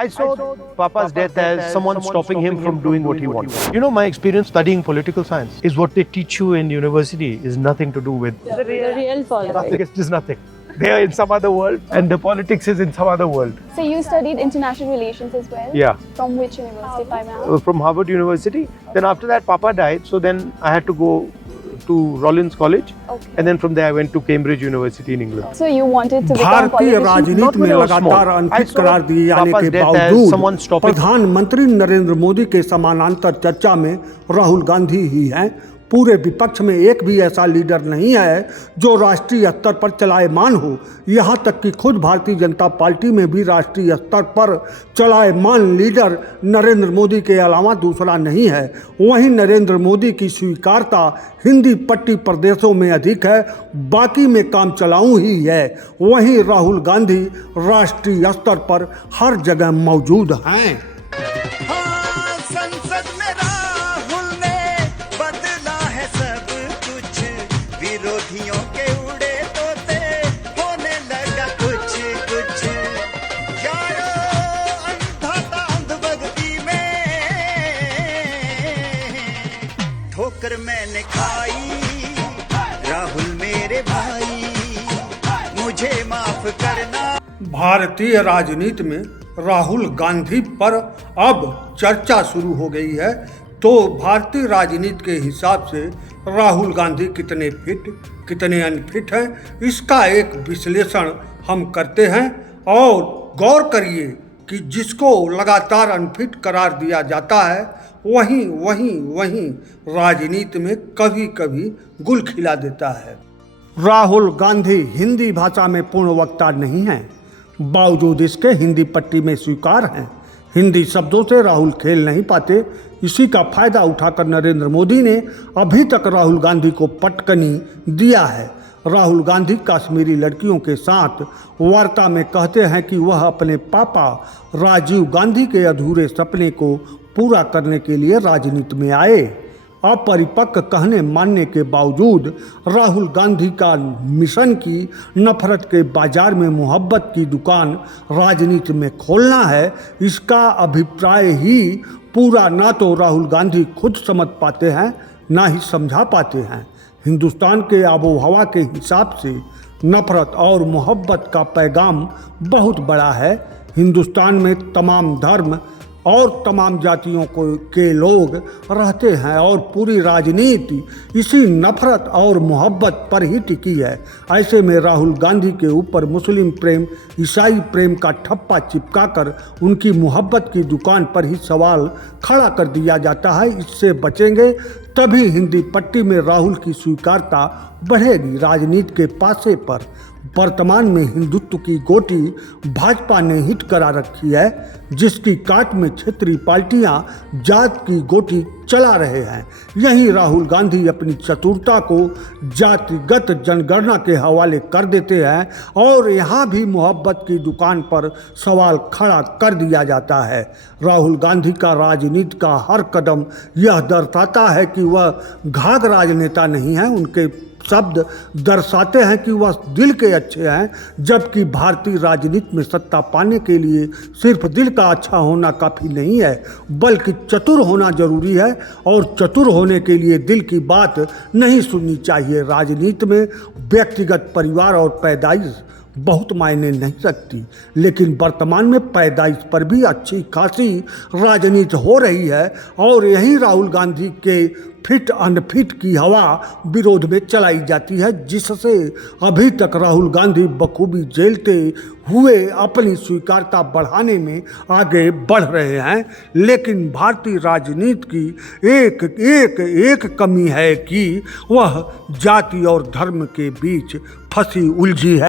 I saw Papa's death as someone stopping him from doing what he wants. You know, my experience studying political science is what they teach you in university is nothing to do with the real politics. It's just nothing. They are in some other world and the politics is in some other world. So you studied international relations as well? Yeah. From which university, if I may ask? From Harvard University. Then after that, Papa died. So then I had to go to Rollins College. Okay. And then from there I went to Cambridge University in England. So you wanted to become भारतीय politician? राजनीति में लगातार unfit करार दिए जाने के बावजूद प्रधानमंत्री नरेंद्र मोदी के समानांतर चर्चा में राहुल गांधी ही हैं। पूरे विपक्ष में एक भी ऐसा लीडर नहीं है जो राष्ट्रीय स्तर पर चलायमान हो। यहाँ तक कि खुद भारतीय जनता पार्टी में भी राष्ट्रीय स्तर पर चलायमान लीडर नरेंद्र मोदी के अलावा दूसरा नहीं है। वहीं नरेंद्र मोदी की स्वीकारता हिंदी पट्टी प्रदेशों में अधिक है, बाकी में काम चलाऊ ही है। वहीं राहुल गांधी राष्ट्रीय स्तर पर हर जगह मौजूद हैं। विरोधियों के उड़े तोते होने लगा कुछ कुछ यारो अंधा अंधभक्ति में ठोकर मैंने खाई। राहुल मेरे भाई मुझे माफ करना। भारतीय राजनीति में राहुल गांधी पर अब चर्चा शुरू हो गई है। तो भारतीय राजनीति के हिसाब से राहुल गांधी कितने फिट कितने अनफिट हैं, इसका एक विश्लेषण हम करते हैं। और गौर करिए कि जिसको लगातार अनफिट करार दिया जाता है वहीं राजनीति में कभी कभी गुल खिला देता है। राहुल गांधी हिंदी भाषा में पूर्ण वक्ता नहीं हैं, बावजूद इसके हिंदी पट्टी में स्वीकार हैं। हिंदी शब्दों से राहुल खेल नहीं पाते। इसी का फायदा उठाकर नरेंद्र मोदी ने अभी तक राहुल गांधी को पटकनी दिया है। राहुल गांधी कश्मीरी लड़कियों के साथ वार्ता में कहते हैं कि वह अपने पापा राजीव गांधी के अधूरे सपने को पूरा करने के लिए राजनीति में आए। अपरिपक्व कहने मानने के बावजूद राहुल गांधी का मिशन की नफरत के बाजार में मोहब्बत की दुकान राजनीति में खोलना है। इसका अभिप्राय ही पूरा ना तो राहुल गांधी खुद समझ पाते हैं ना ही समझा पाते हैं। हिंदुस्तान के आबो हवा के हिसाब से नफरत और मोहब्बत का पैगाम बहुत बड़ा है। हिंदुस्तान में तमाम धर्म और तमाम जातियों के लोग रहते हैं और पूरी राजनीति इसी नफरत और मोहब्बत पर ही टिकी है। ऐसे में राहुल गांधी के ऊपर मुस्लिम प्रेम ईसाई प्रेम का ठप्पा चिपकाकर उनकी मोहब्बत की दुकान पर ही सवाल खड़ा कर दिया जाता है। इससे बचेंगे तभी हिंदी पट्टी में राहुल की स्वीकारता बढ़ेगी। राजनीति के पासे पर वर्तमान में हिंदुत्व की गोटी भाजपा ने हिट करा रखी है, जिसकी काट में क्षेत्रीय पार्टियां जात की गोटी चला रहे हैं। यही राहुल गांधी अपनी चतुरता को जातिगत जनगणना के हवाले कर देते हैं और यहाँ भी मोहब्बत की दुकान पर सवाल खड़ा कर दिया जाता है। राहुल गांधी का राजनीति का हर कदम यह दर्शाता है कि वह घाघ राजनेता नहीं है। उनके शब्द दर्शाते हैं कि वह दिल के अच्छे हैं, जबकि भारतीय राजनीति में सत्ता पाने के लिए सिर्फ दिल का अच्छा होना काफ़ी नहीं है, बल्कि चतुर होना जरूरी है। और चतुर होने के लिए दिल की बात नहीं सुननी चाहिए। राजनीति में व्यक्तिगत परिवार और पैदाइश बहुत मायने नहीं रखती, लेकिन वर्तमान में पैदाइश पर भी अच्छी खासी राजनीति हो रही है। और यही राहुल गांधी के फिट अनफिट की हवा विरोध में चलाई जाती है, जिससे अभी तक राहुल गांधी बखूबी झेलते हुए अपनी स्वीकारता बढ़ाने में आगे बढ़ रहे हैं। लेकिन भारतीय राजनीति की एक कमी है कि वह जाति और धर्म के बीच फंसी उलझी है।